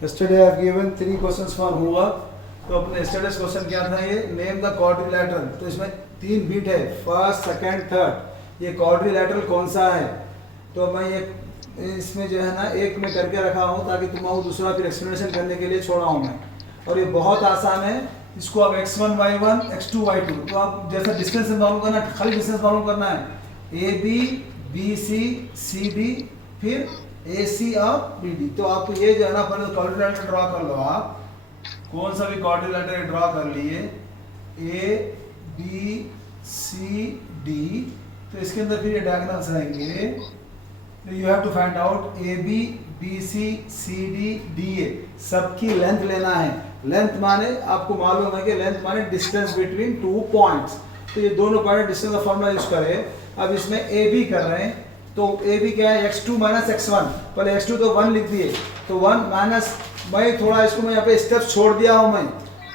Yesterday I have given 3 questions for homework. तो अपने yesterday question क्या था, ये नेम द क्वाड्रिलैटरल। तो इसमें 3 बिट है, फर्स्ट सेकंड थर्ड। ये क्वाड्रिलैटरल कौन सा है, तो मैं ये इसमें जो है ना एक में करके रखा हूँ ताकि तुम्हारा दूसरा फिर एक्सप्लेनेशन करने के लिए छोड़ा हूँ मैं। और ये बहुत आसान है, इसको आप x1 y1 x2 y2, तो आप जैसा डिस्टेंस मालूम करना, खाली डिस्टेंस मालूम करना है, A B B C C D फिर ए सी और बी डी। तो आप ये जो है ना पहले क्वाड्रिलैटरल ड्रॉ कर लो। आप कौन सा भी क्वाड्रिलैटरल ड्रॉ कर लिए, ए बी सी डी, तो इसके अंदर फिर ये डायगोनल्स रहेंगे। तो you have to find out A B B C C D D A, सबकी लेंथ लेना है। लेंथ माने आपको मालूम है कि लेंथ माने डिस्टेंस बिटवीन 2 पॉइंट्स। तो ये दोनों पॉइंट डिस्टेंस का फॉर्मूला यूज करें। अब इसमें ए बी कर रहे हैं, तो ए बी क्या है, x2 माइनस x1। पहले x2 तो 1 लिख दिए, तो 1 माइनस, मैं थोड़ा इसको मैं यहाँ पे स्टेप छोड़ दिया हूँ,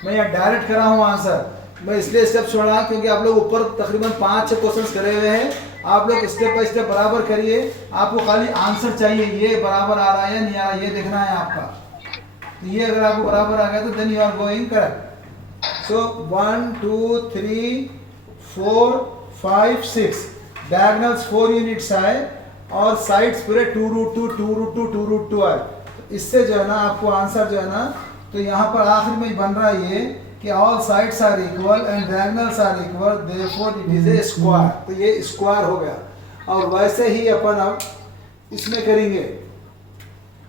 मैं यहाँ डायरेक्ट करा हूँ आंसर। मैं इसलिए स्टेप छोड़ा क्योंकि आप लोग ऊपर तकरीबन 5-6 क्वेश्चंस करे हुए हैं। आप लोग स्टेप बाय स्टेप बराबर करिए, आपको खाली आंसर चाहिए, ये बराबर आ रहा है या नहीं आ रहा है ये देखना है आपका। तो ये अगर आपको बराबर आ गया तो then you are going correct. So 1 2 3 4 5 6 diagonals 4 units है और साइड्स पूरे 2√2 2√2 2√2 है। तो इससे जो है ना आपको आंसर जो है ना, तो यहाँ पर आखिर में बन रहा है ये कि all sides are equal and diagonals are equal, therefore it is a square. तो ये स्क्वायर हो गया। और वैसे ही अपन अब इसमें करेंगे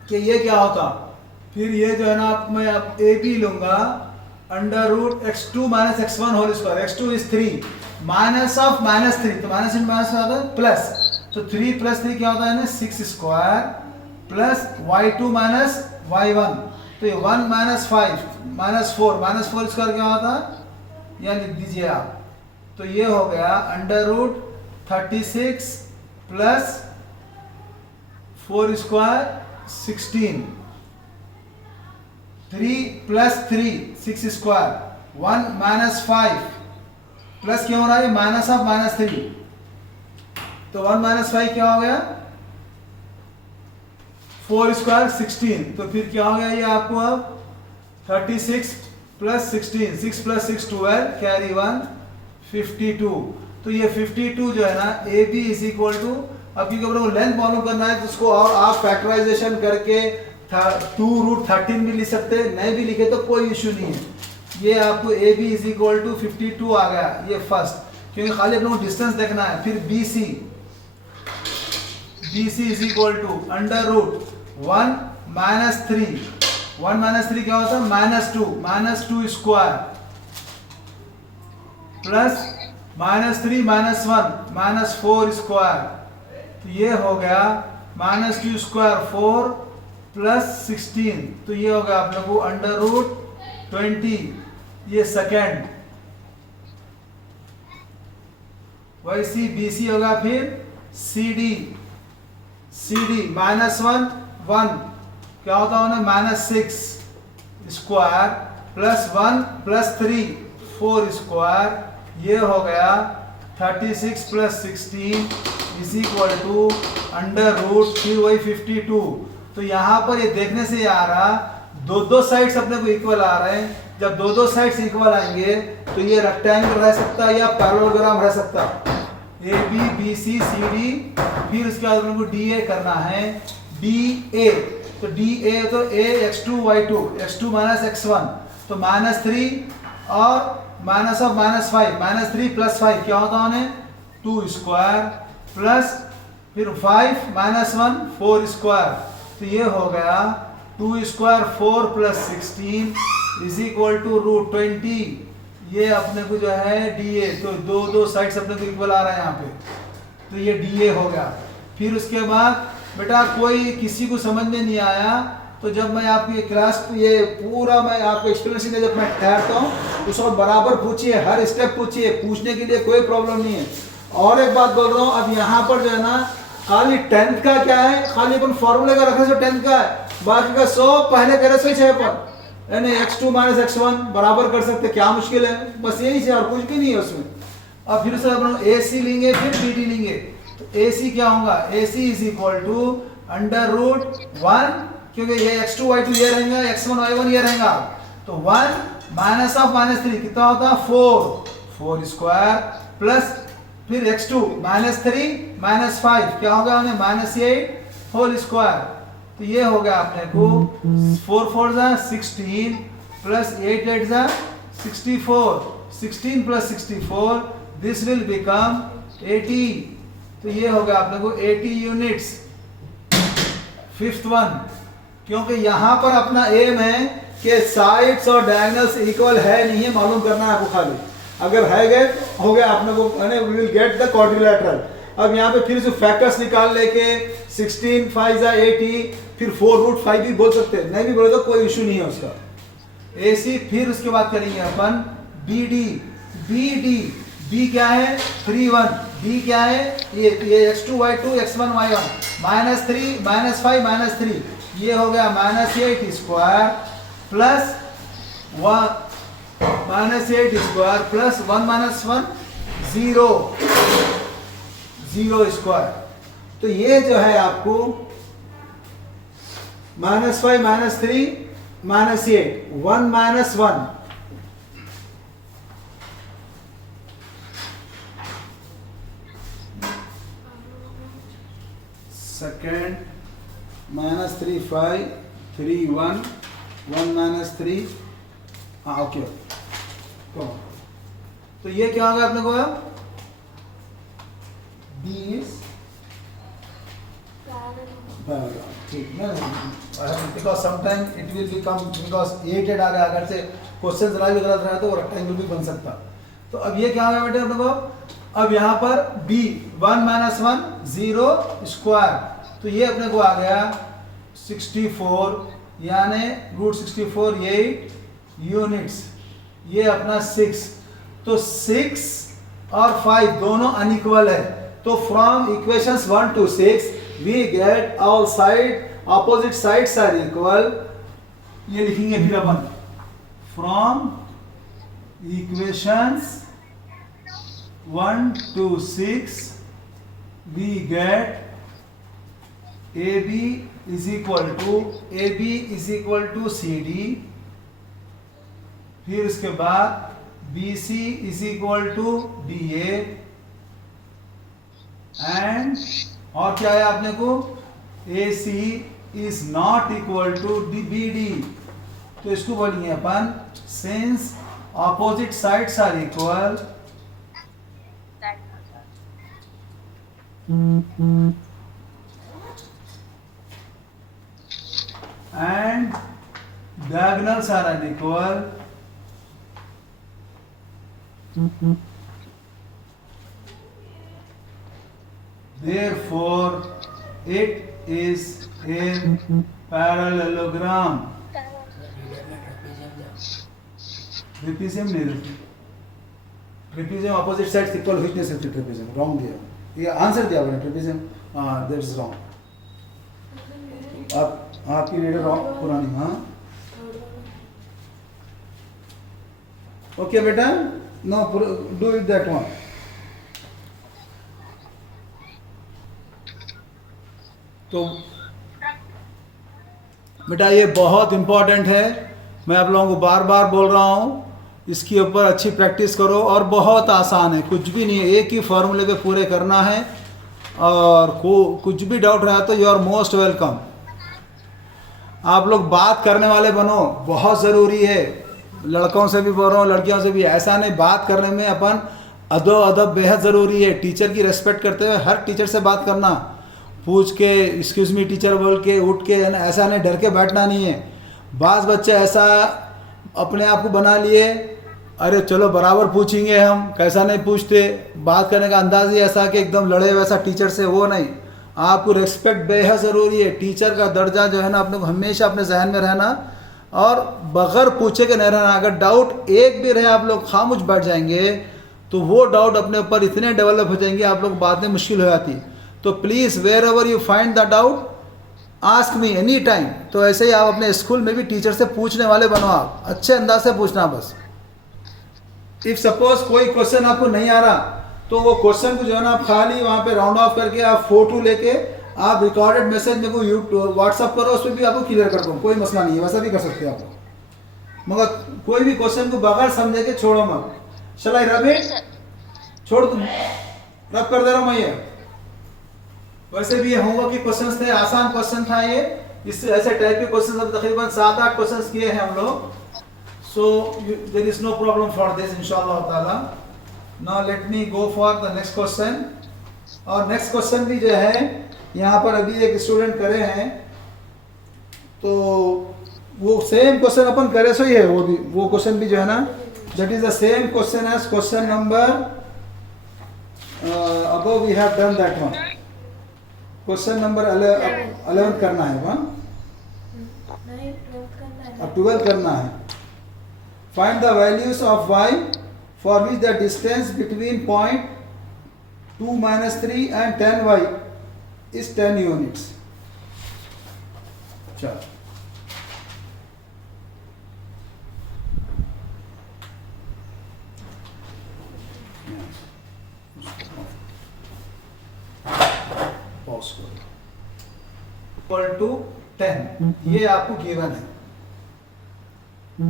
कि ये क्या होता, फिर ये जो है ना मैं अब ए बी लूंगा √x2 minus x1 whole square. x2 is 3 minus of -3, तो माइनस इन माइनस होता है प्लस, तो 3 + 3 क्या होता है ना 6 square plus y2 minus y1, तो ये 1 माइनस 5 माइनस 4 स्क्वायर क्या होता है, यह लिख दीजिए आप। तो ये हो गया √36 plus 4 square 16, 3 + 3 6 square, 1 minus 5 plus क्या हो रहा है माइनस ऑफ -3, तो 1 माइनस 5 क्या हो गया 4 स्क्वायर 16, तो फिर क्या हो गया ये आपको अब 36 + 16, 6 + 6 12 कैरी 1 52। तो ये 52 जो है ना A B is equal to, अब क्योंकि अपने को लेंथ मालूम करना है तो उसको और आप फैक्टराइजेशन करके 2√13 भी लिख सकते हैं, नहीं भी लिखे तो कोई इशू नहीं है। ये आपको A B is equal to 52 आ गया, ये फर्स्ट, क्योंकि खाली अपने को डिस्टेंस देखना है। फिर B C is equal to √1 minus 3, 1 minus 3 क्या होता है -2 स्क्वायर प्लस -3 -1 -4 स्क्वायर, तो ये हो गया -2 स्क्वायर 4 प्लस 16, तो ये हो गया आप लोगों को √20, ये सेकेंड। वैसी बी सी होगा, फिर सी डी -1 1 क्या होता है -6 स्क्वायर प्लस 1 + 3 4 स्क्वायर, ये हो गया 36 + 16 इज इक्वल टू फिर वही 52। तो यहाँ पर ये देखने से आ रहा दो साइड्स अपने को इक्वल आ रहे हैं। जब दो साइड्स इक्वल आएंगे तो ये रेक्टेंगल रह सकता है या पैरेललोग्राम रह सकता है, A B B C C D, फिर उसके बाद अपने को डी ए करना है, डी ए, तो डी ए तो ए x2 y2, x2 minus x1, तो -3 और माइनस ऑफ -5, -3 + 5 क्या होता है 2 स्क्वायर प्लस फिर 5 -1 4 स्क्वायर, तो ये हो गया 2 स्क्वायर 4 + 16 इज इक्वल टू √20। ये अपने को जो है डी ए, तो दो साइड्स अपने को इक्वल आ रहा है यहाँ पे, तो ये डी ए हो गया। फिर उसके बाद बेटा कोई किसी को समझ में नहीं आया तो जब मैं आपकी क्लास ये पूरा मैं आपको एक्सप्लेनेशन जब मैं ठहरता हूँ उस वक्त बराबर पूछिए, हर स्टेप पूछिए, पूछने के लिए कोई प्रॉब्लम नहीं है। और एक बात बोल रहा हूँ, अब यहाँ पर जो है ना खाली 10th का क्या है, खाली अपन फॉर्मूले का रखने से 10th का है, बाकी का सब पहले करे से है अपन, यानी x2 माइनस x1 बराबर कर सकते, क्या मुश्किल है, बस यही है और कुछ भी नहीं है उसमें। अब फिर से अपन ए सी लेंगे फिर बी डी लेंगे, तो ए सी क्या होगा, ए सी इज इक्वल टू √1 क्योंकि ये x2 y2 ये रहेगा, x1 y1 ये रहेगा। तो 1 माइनस ऑफ -3 कितना होता है 4 स्क्वायर प्लस फिर x2 -3 -5 क्या होगा हमें -8 होल स्क्वायर। तो ये हो गया अपने को 4 4 16 plus 8 8 64, 16 plus 64 this will become 80। तो ये हो गया अपने को 80 यूनिट्स। फिफ्थ वन, क्योंकि यहाँ पर अपना एम है कि साइड्स और डायगोनल्स इक्वल है नहीं है मालूम करना है आपको खाली। अगर है गए हो गया अपने को we will get the quadrilateral. अब यहाँ पे फिर से फैक्टर्स निकाल लेके 16 5 80 फिर 4√5 भी बोल सकते हैं, नहीं भी बोले तो कोई इशू नहीं है उसका। AC फिर उसके बाद करेंगे अपन BD B क्या है 3 1, B क्या है ये x2 y2 x1 y1 -3 -5 -3 ये हो गया -8 square plus 1 -8 square plus 1 -1 0 square. तो ये जो है आपको -5 -3 -8 1 -1 सेकेंड -3 5 3 1 1 -3 हाँ ओके। तो ये क्या होगा अपने को B is ठीक ना, because sometime it will become because 8 आ गया, अगर से क्वेश्चन जरा भी गलत रहा तो वो रेक्टेंगल भी बन सकता। तो अब ये क्या होगा बेटे अपने को, अब यहाँ पर B 1 -1 0 स्क्वायर, तो ये अपने को आ गया 64 यानी √64 8 यूनिट्स, ये अपना 6। तो 6 और 5 दोनों अनइक्वल है, तो from equations 1 to 6 we get all side opposite sides are equal. ये लिखेंगे फिर अपन from equations 1 to 6 we get AB is equal to CD, फिर उसके बाद BC is equal to DA and और क्या है आपने को AC is not equal to BD। तो इसको बोलेंगे अपन since opposite sides are equal and diagonals are unequal, therefore it is a parallelogram। Trapezium नहीं, ट्रेपेजियम ऑपोजिट साइड्स इक्वल हो नहीं सकते, ट्रेपेजियम रॉन्ग दिया, ये आंसर दिया आपने ट्रेपेजियम, दैट इज रॉन्ग। आपकी वीडियो रॉन्ग पुरानी, हाँ ओके बेटा, no do it that one. तो बेटा ये बहुत इंपॉर्टेंट है, मैं आप लोगों को बार बार बोल रहा हूँ, इसके ऊपर अच्छी प्रैक्टिस करो और बहुत आसान है, कुछ भी नहीं है, एक ही फॉर्मूले पे पूरे करना है। और कुछ भी डाउट रहा तो यू आर मोस्ट वेलकम। आप लोग बात करने वाले बनो, बहुत ज़रूरी है, लड़कों से भी बोल रहा हूँ लड़कियों से भी, ऐसा नहीं, बात करने में अपन अदब बेहद ज़रूरी है। टीचर की रेस्पेक्ट करते हुए हर टीचर से बात करना, पूछ के एक्सक्यूज़ मी टीचर बोल के उठ के, ऐसा नहीं डर के बैठना नहीं है। बाज़ बच्चे ऐसा अपने आप को बना लिए, अरे चलो बराबर पूछेंगे हम, कैसा नहीं पूछते, बात करने का अंदाज ही ऐसा कि एकदम लड़े वैसा टीचर से, वो नहीं। आपको रेस्पेक्ट बेहद ज़रूरी है, टीचर का दर्जा जो है ना अपने को हमेशा अपने जहन में रहना और बगैर पूछे के नहीं रहना। अगर डाउट एक भी रहे आप लोग खामोश बैठ जाएंगे तो वो डाउट अपने ऊपर इतने डेवलप हो जाएंगे, आप लोग बातें मुश्किल हो जाती। तो please where ever you find the doubt ask me any time. तो ऐसे ही आप अपने स्कूल में भी टीचर से पूछने वाले बनो, आप अच्छे अंदाज से पूछना। बस इफ़ सपोज कोई क्वेश्चन आपको नहीं आ रहा तो वो क्वेश्चन को जो है ना आप खाली वहाँ पे राउंड ऑफ करके आप फोटो लेके आप रिकॉर्डेड मैसेज मेरे को यूट्यूब व्हाट्सअप करो, उस पर भी आपको क्लियर कर दूँ, कोई मसला नहीं है, वैसा भी कर सकते हैं आप। मगर कोई भी क्वेश्चन को बगैर समझे के छोड़ो मत। चला रबी छोड़, तुम रब कर दे रहा हूँ मैं ये। वैसे भी ये होमवर्क के क्वेश्चन थे, आसान क्वेश्चन था ये। इससे ऐसे टाइप के क्वेश्चन अब तकरीबन 7-8 क्वेश्चन किए हैं हम लोग। So there is no problem for this इंशाल्लाह ताला। Now let me go for the next question. और नेक्स्ट क्वेश्चन भी जो है यहाँ पर अभी एक स्टूडेंट करे हैं, तो वो सेम क्वेश्चन अपन करे सो ही है, वो क्वेश्चन भी जो है ना, that is the same question as question number above we have done that one. Question number 11 करना है वहाँ, अब 12 करना है। Find the values of y for which the distance between point 2 - 3 and 10y is 10 units। चलो pause करो। Equal to 10, ये आपको गिवन है।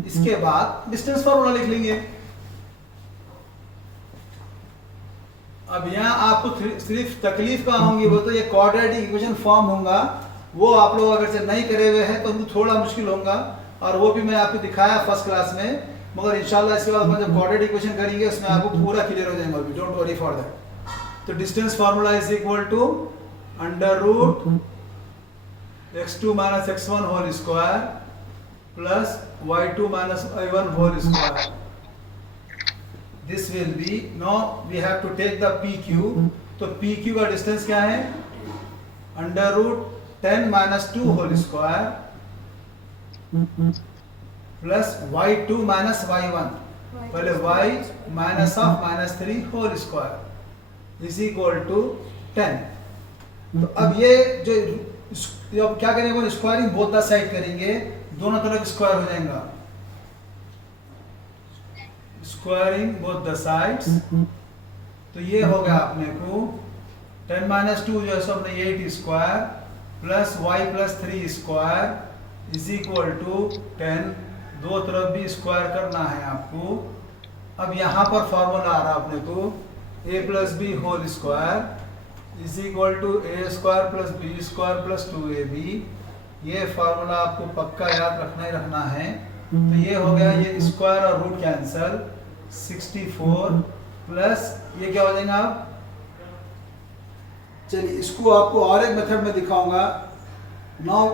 इसके बाद डिस्टेंस फॉर्मूला लिख लेंगे। अब यहाँ आपको सिर्फ तकलीफ का होंगी, वो तो ये क्वाड्रेटिक इक्वेशन फॉर्म होगा, वो आप लोग अगर से नहीं करे हुए हैं तो उनको थोड़ा मुश्किल होगा, और वो भी मैं आपको दिखाया फर्स्ट क्लास में। मगर इंशाल्लाह इसके बाद जब क्वाड्रेटिक इक्वेशन करेंगे उसमें आपको पूरा क्लियर हो जाएगा, डोंट वरी फॉर दैट। तो distance formula is equal to √(x2 - x1) whole square plus y2 - y1 whole square. This will be, now we have to take the PQ। तो PQ का distance क्या है? √10 - 2 whole square plus y2 - y1, पहले y -(-3) whole square is equal to 10। तो अब ये जो अब क्या करेंगे, स्क्वायरिंग बोथ द साइड करेंगे, दोनों तरफ स्क्वायर हो जाएगा, स्क्वायरिंग बोथ द साइड्स। तो ये हो गया अपने को 10 - 2 जो है सो अपने 8 square plus y + 3 square is equal to 10। दो तरफ भी स्क्वायर करना है आपको। अब यहाँ पर फॉर्मूला आ रहा अपने को a + b whole square is equal to a² + b² + 2ab। ये फार्मूला आपको पक्का याद रखना ही रखना है। तो ये हो गया, ये स्क्वायर और रूट कैंसल, 64 प्लस ये क्या हो जाएगा आप। चलिए इसको आपको और एक मेथड में दिखाऊंगा। Now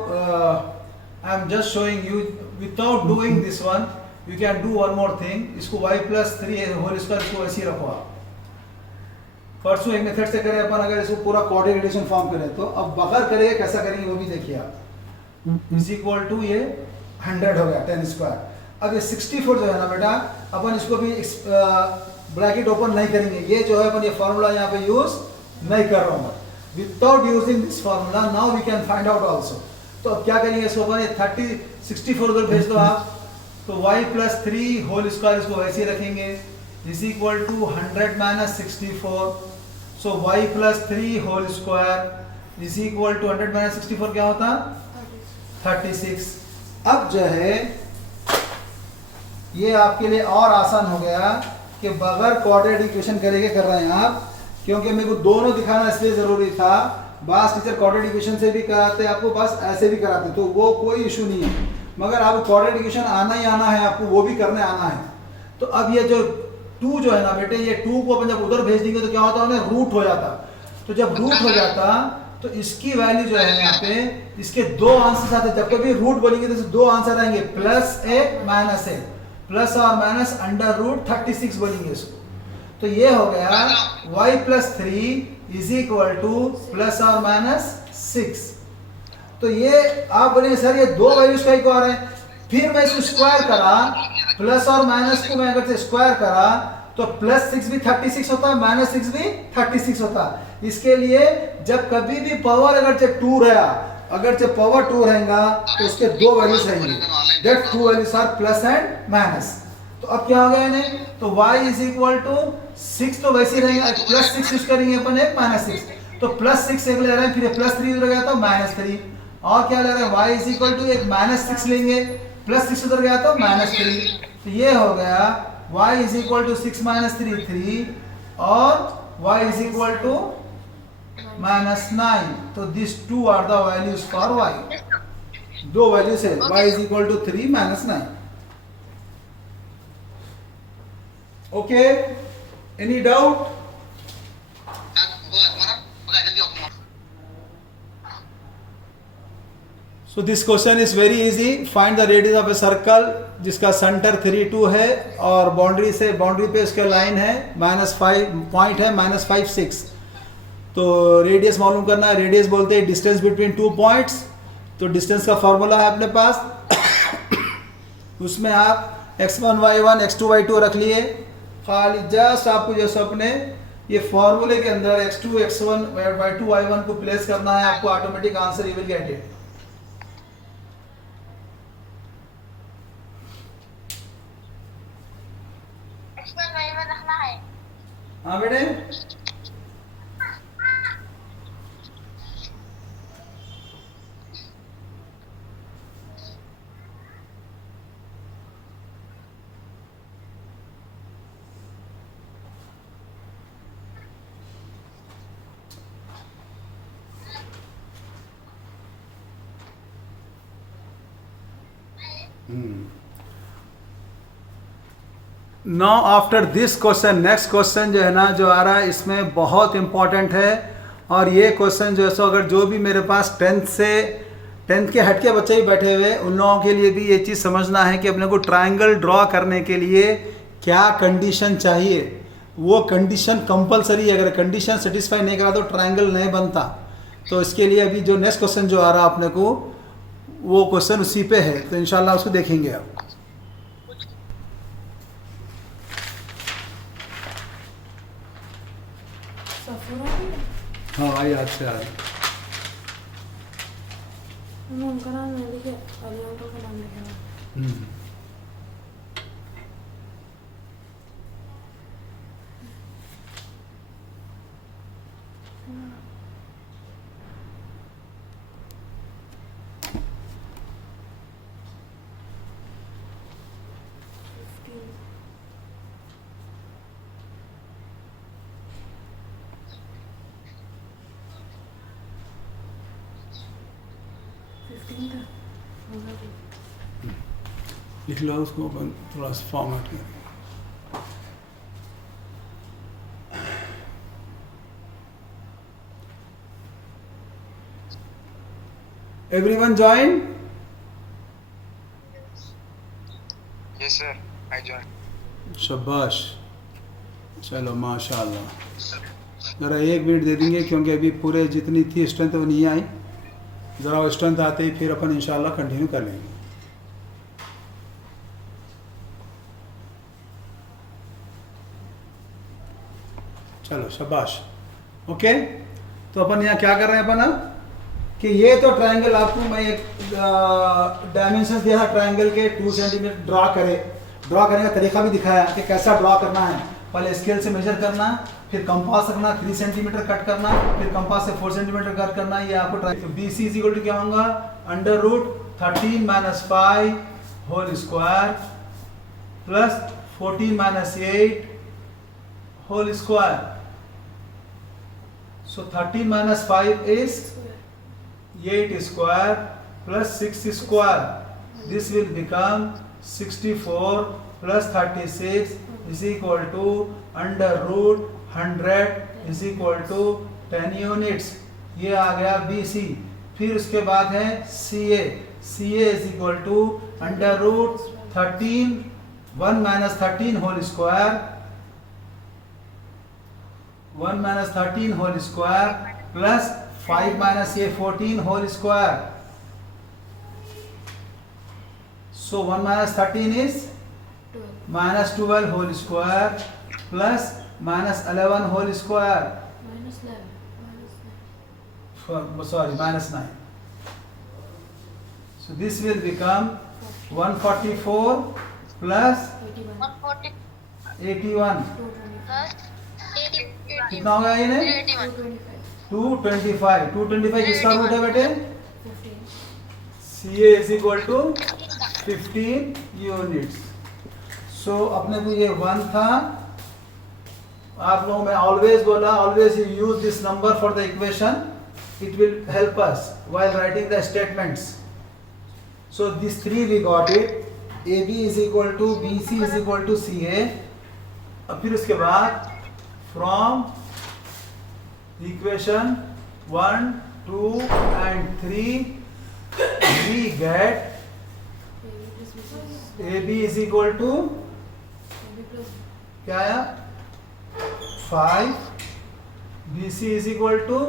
I am just showing you without doing this one, you can do one more thing. इसको y + 3 होल स्क्वायर इसको ऐसे ही रखो आप। परसों एक मेथड से करें अपन, अगर इसको पूरा कोऑर्डिनेट रिलेशन फॉर्म करें तो अब बगैर करेंगे कैसा करेंगे वो भी देखिए आप। इज इक्वल टू ये 100 हो गया 10 स्क्वायर। अब ये 64 जो है ना बेटा, अपन इसको भी ब्रैकेट ओपन नहीं करेंगे, ये जो है अपन ये फार्मूला यहाँ पे यूज नहीं कर रहा हूँ। Without using this formula now we can find out also. तो अब क्या करेंगे, इसको अपन 64 उधर भेज दो आप, तो y + 3 होल स्क्वायर इसको वैसे ही रखेंगे is equal to 100 - 64। So y + 3 whole square is equal to 100 - 64 क्या होता 36। अब जो है ये आपके लिए और आसान हो गया कि बगैर क्वाड्रेटिक इक्वेशन करेंगे कर रहे हैं आप, क्योंकि मेरे को दोनों दिखाना इसलिए जरूरी था। बास टीचर क्वाड्रेटिक इक्वेशन से भी कराते आपको, बस ऐसे भी कराते, तो वो कोई इशू नहीं है। मगर आपको क्वाड्रेटिक इक्वेशन आना ही आना है, आपको वो भी करने आना है। तो अब ये जो 2 जो है ना बेटे, ये 2 को अपन जब उधर भेज देंगे तो क्या होता है, रूट हो जाता। तो जब रूट हो जाता तो इसकी वैल्यू जो है यहाँ पे, इसके 2 आंसर आते। जब कभी रूट बोलेंगे तो 2 आंसर आएंगे, +a - a, प्लस और माइनस √36 बोलेंगे इसको। तो ये हो गया y + 3 इज इक्वल टू ±6। तो ये आप बोलेंगे सर ये 2 वैल्यूज का इक्वल है, फिर मैं इसको स्क्वायर करा, प्लस और माइनस को मैं अगर से स्क्वायर करा तो +6 भी 36 होता है, -6 भी 36 होता है। इसके लिए जब कभी भी पावर अगर से 2 रहा, अगर से पावर 2 रहेगा तो उसके 2 वैल्यूज रहेंगे, that 2 values are plus and minus. तो अब क्या हो गया इन्हें, तो y इज इक्वल टू 6 तो वैसे ही रहेगा, +6 यूज करेंगे अपन एक -6, तो +6 एक ले रहे हैं, फिर +3 उधर गया तो -3, और क्या ले रहे हैं y इज इक्वल टू एक -6 लेंगे, +6 उधर गया तो -3, तो ये हो गया y इज इक्वल टू 6 -3 3, और y इज इक्वल टू -9, तो this two are the values for y, दो वैल्यूज है, y is equal to 3 -9. Okay, any doubt? So this question is very easy. Find the radius of a circle जिसका centre 3 2 है और boundary से boundary पे इसका line है -5 point है -5 6. तो रेडियस मालूम करना है. रेडियस बोलते हैं डिस्टेंस बिटवीन 2 पॉइंट्स. तो डिस्टेंस का फॉर्मूला है अपने पास. उसमें आप x1 y1 x2 y2 रख लिए. खाली जस्ट आपको जैसे अपने ये फॉर्मूले के अंदर x2 x1 y2 y1 को प्लेस करना है. आपको automatic answer you will get it. हाँ बेटे, now after this question next question जो है ना जो आ रहा है इसमें बहुत इंपॉर्टेंट है. और ये क्वेश्चन जो है सो अगर जो भी मेरे पास 10th के हट के बच्चे ही बैठे हुए उन लोगों के लिए भी ये चीज़ समझना है कि अपने को ट्रायंगल ड्रॉ करने के लिए क्या कंडीशन चाहिए. वो कंडीशन कंपलसरी है. अगर कंडीशन सेटिस्फाई नहीं करा तो ट्रायंगल नहीं बनता. तो इसके लिए अभी जो नेक्स्ट क्वेश्चन जो आ रहा है अपने को वो क्वेश्चन उसी पे है. तो इंशाल्लाह उसको देखेंगे आप. हाँ भाई आज से आज लिख लो उसको अपन थोड़ा सा फॉर्मेट करें. Everyone join. Yes sir, I join. शाबाश, चलो माशाल्लाह. ज़रा 1 मिनट दे देंगे क्योंकि अभी पूरे जितनी थी स्ट्रेंथ वो नहीं आई. ज़रा वो स्ट्रेंथ आते ही फिर अपन इंशाल्लाह कंटिन्यू कर लेंगे. चलो शाबाश. ओके, तो अपन यहाँ क्या कर रहे हैं अपन अब कि ये तो ट्रायंगल आपको मैं एक डायमेंशन दिया था ट्रायंगल के 2 सेंटीमीटर ड्रॉ करने का तरीका भी दिखाया कि कैसा ड्रॉ करना है. पहले स्केल से मेजर करना, फिर कंपास रखना, 3 सेंटीमीटर कट करना, फिर कंपास से 4 सेंटीमीटर कट करना. ये आपको B C is equal to क्या होगा √13 - 5 whole square plus 14 - 8 whole square. So 13 - 5 is 8 square plus 6 square. This will become 64 plus 36 is equal to √100 is equal to 10 units. ये आ गया BC. फिर उसके बाद है CA. CA is equal to √13 1 - 13 whole square 1 - 13 whole square plus 5 - a 14 whole square. So 1 - 13 is -12 whole square plus -11 whole square. Sorry, -9. So this will become 144 plus 81. कितना हो गया ये? 225 225 किसका रूट है बेटे? 15. CA is equal to 15 units. So अपने को ये 1 था. आप लोगों में ऑलवेज बोला, always you use this number for the equation. It will help us while writing the statements. So these three we got it. AB is equal to BC is equal to CA. अब फिर उसके बाद from equation 1, 2 and 3 we get AB is equal to क्या आया? 5. BC is equal to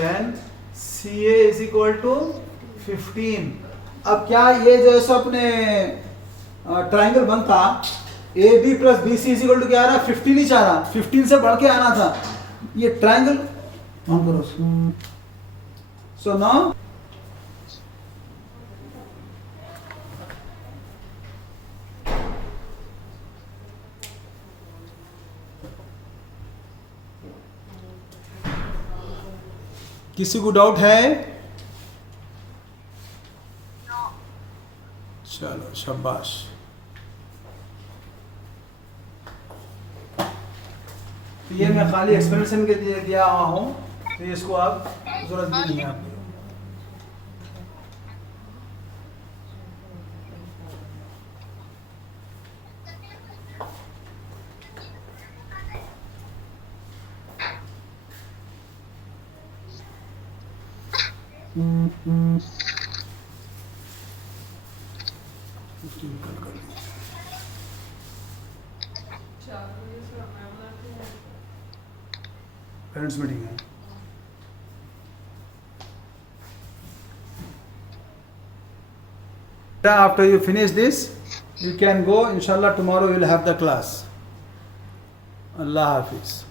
10. CA is equal to 15. अब क्या ये जैसा अपने ट्राइंगल बनता A B plus B C is equal to क्या आ रहा है? 15 ही चाह रहा, 15 से बढ़ के आना था. ये ट्राइंगल ऑन करो. सो नाउ किसी को डाउट है? चलो शाबाश. तो ये मैं खाली एक्सप्लेनेशन के लिए दिया हुआ हूँ, तो इसको आप जरूरत भी नहीं है आपको. पेरेंट्स मीटिंग है. After you finish this, you can go. Inshallah, tomorrow you will have the class. Allah Hafiz.